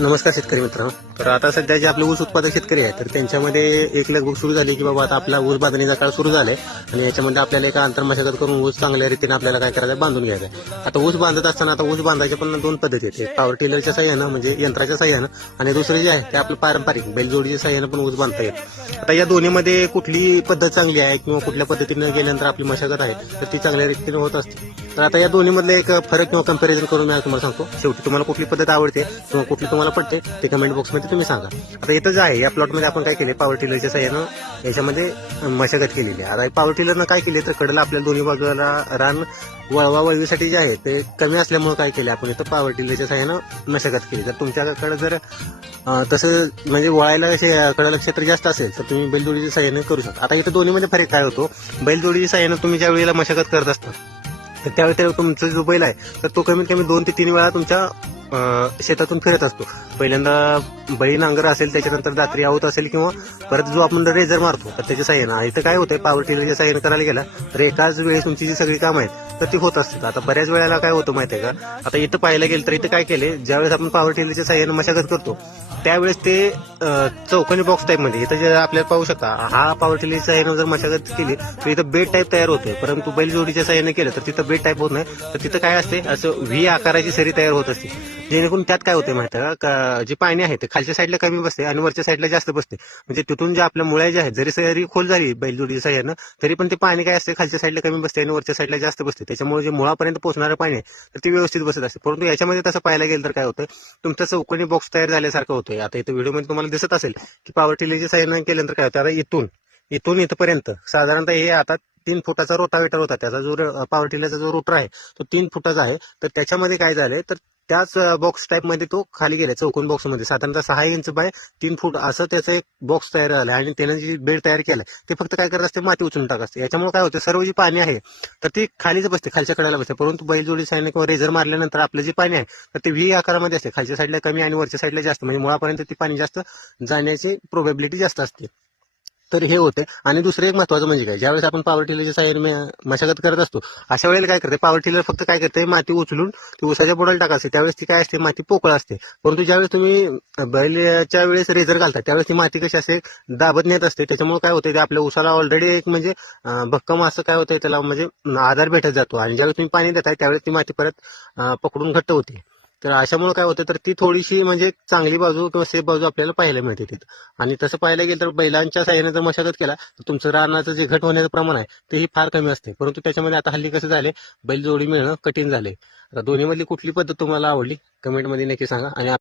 नमस्कार शेतकरी मित्रांनो. तर आता सध्या जे आपले ऊस उत्पादक शेतकरी आहेत तर त्यांच्यामध्ये एक लगबग सुरू झाली की बाबा आता आपला ऊस बांधणीचा काळ सुरू झालाय आणि याच्यामध्ये आपल्याला एका आंतरमशागत करून ऊस चांगल्या रीतीने आपल्याला काय करायचं बांधून घ्यायचं आहे. आता ऊस बांधत असताना आता ऊस बांधायच्या पण दोन पद्धती आहेत. एक पॉवर टिलरच्या साह्यानं म्हणजे यंत्राच्या साह्यानं आणि दुसरे जे आहे ते आपलं पारंपरिक बैलजोडीच्या साह्यानं पण ऊस बांधता येत. आता या दोन्हीमध्ये कुठली पद्धत चांगली आहे किंवा कुठल्या पद्धतीने गेल्यानंतर आपली मशागत आहे तर ती चांगल्या रीतीने होत असते. तर आता या दोन्हीमधले एक फरक किंवा कंपॅरिझन करून मी तुम्हाला सांगतो. शेवटी तुम्हाला कुठली पद्धत आवडते किंवा कुठली तुम्हाला पडते ते कमेंट बॉक्समध्ये तुम्ही सांगा. आता इथं जे आहे या प्लॉटमध्ये आपण काय केले, पॉवर टिलरच्या साह्यानं याच्यामध्ये मशागत केलेली आहे. आता पॉवर टिलरनं काय केले तर कडेला आपल्याला दोन्ही बाजूला रान वळवावळीसाठी जे आहे ते कमी असल्यामुळे काय केले आपण इथं पॉवर टिलरच्या साह्यानं मशागत केली. तर तुमच्याकडे जर तसं म्हणजे वळायला असे कडेला क्षेत्र जास्त असेल तर तुम्ही बैलजोडीच्या साह्यानं करू शकता. आता इथं दोन्हीमध्ये फरक काय होतो, बैलजोडीच्या साह्यानं तुम्ही ज्या वेळेला मशागत करत असता तर त्यावेळी तुमचा जो बैल आहे तर तो कमीत कमी 2 ते 3 वेळा तुमच्या शेतातून फिरत असतो. पहिल्यांदा बैल नांगर असेल, त्याच्यानंतर दात्री आवत असेल किंवा परत जो आपण रेझर मारतो तर त्याच्या साह्यानं. इथं काय होतंय, पॉवर टिलरच्या साह्यानं करायला गेला तर एकाच वेळेस तुमची जी सगळी कामं आहेत तर ती होत असतात. आता बऱ्याच वेळेला काय होतं माहिती आहे का, आता इथं पाहायला गेलं तर इथं काय केले, ज्यावेळेस आपण पॉवर टिलरच्या साह्यानं मशागत करतो त्यावेळेस ते चौकोनी बॉक्स टाईप मध्ये इथं जे आपल्याला पाहू शकता, हा पॉवर टिलरच्या साह्यानं जर मशागत केली तर इथं बेड टाईप तयार होतोय. परंतु बैलजोडीच्या साह्यानं केलं तर तिथं बेड टाईप होत नाही, तर तिथं काय असते असं व्ही आकाराची सरी तयार होत असते. जेणेकरून त्यात काय होते माहिती आहे का, जे पाणी आहे ते खालच्या साईडला कमी बसते आणि वरच्या साईडला जास्त बसते. म्हणजे तिथून जे आपल्या मुळ्या जे आहेत जरी सरी खोल झाली बैलजोडीच्या साह्यानं तरी पण ते पाणी काय असते खालच्या साईडला कमी बसते आणि वरच्या साईडला जास्त बसते. त्याच्यामुळे जे मुळापर्यंत पोहोचणारं पाणी आहे तर ते व्यवस्थित बसत असते. परंतु याच्यामध्ये तसं पाहायला गेलं तर काय होतं, तुमचं चौकोनी बॉक्स तयार झाल्यासारखं होतंय. आता इथं व्हिडिओमध्ये तुम्हाला दिसत असेल की पॉवर टिलरच्या साह्यानं केल्यानंतर काय होतं, आता इथून इथपर्यंत साधारणतः हे आता 3 फुटाचा रोटावेटर होता. त्याचा जो पॉवर टिलरचा जो रोटर आहे तो 3 फुटाचा आहे. तर त्याच्यामध्ये काय झालंय तर त्याच बॉक्स टाईप मध्ये तो खाली गेलाय चौकोन बॉक्स मध्ये साधारणतः 6 इंच बाय 3 फूट असं त्याचं एक बॉक्स तयार झालाय आणि त्यानं जी बेड तयार केलाय ते फक्त काय करत असते, माती उचलून टाकत असते. याच्यामुळे काय होतं, सर्व जी पाणी आहे तर ती खालीच बसते, खालच्या कडेला बसते. परंतु बैलजोडी साह्याने किंवा रेझर मारल्यानंतर आपलं जे पाणी आहे तर ते व्ही आकारामध्ये असते, खालच्या साईडला कमी आणि वरच्या साईडला जास्त, म्हणजे मुळापर्यंत ती पाणी जास्त जाण्याची प्रोबॅबिलिटी जास्त असते. तर हे होते. आणि दुसरं एक महत्वाचं म्हणजे काय, ज्यावेळेस आपण पॉवर टिलरच्या साह्याने मशागत करत असतो अशा वेळेला काय करते पॉवर टिलर, फक्त काय करते माती उचलून ती उसाच्या बुडाला टाकायची. त्यावेळेस ती काय असते, माती पोकळ असते. परंतु ज्यावेळेस तुम्ही बैलच्या वेळेस रेझर घालता त्यावेळेस ती माती कशी असते, दाबत नेत असते. त्याच्यामुळे काय होते, ते आपल्या उसाला ऑलरेडी एक म्हणजे भक्कम असं काय होतंय त्याला म्हणजे आधार भेटत जातो आणि ज्यावेळेस तुम्ही पाणी देताय त्यावेळेस ती माती परत पकडून घट्ट होते. तर अशामुळे काय होतं, तर ती थोडीशी म्हणजे चांगली बाजू किंवा सेफ बाजू आपल्याला पाहायला मिळते तिथं. आणि तसं पाहायला गेलं तर बैलांच्या साह्याने जर मशागत केला तर तुमचं रानाचं जे घट होण्याचं प्रमाण आहे तेही फार कमी असते. परंतु त्याच्यामध्ये आता हल्ली कसं झाले, बैल जोडी मिळणं कठीण झाले. आता दोन्हीमधली कुठली पद्धत तुम्हाला आवडली कमेंटमध्ये नक्की सांगा. आणि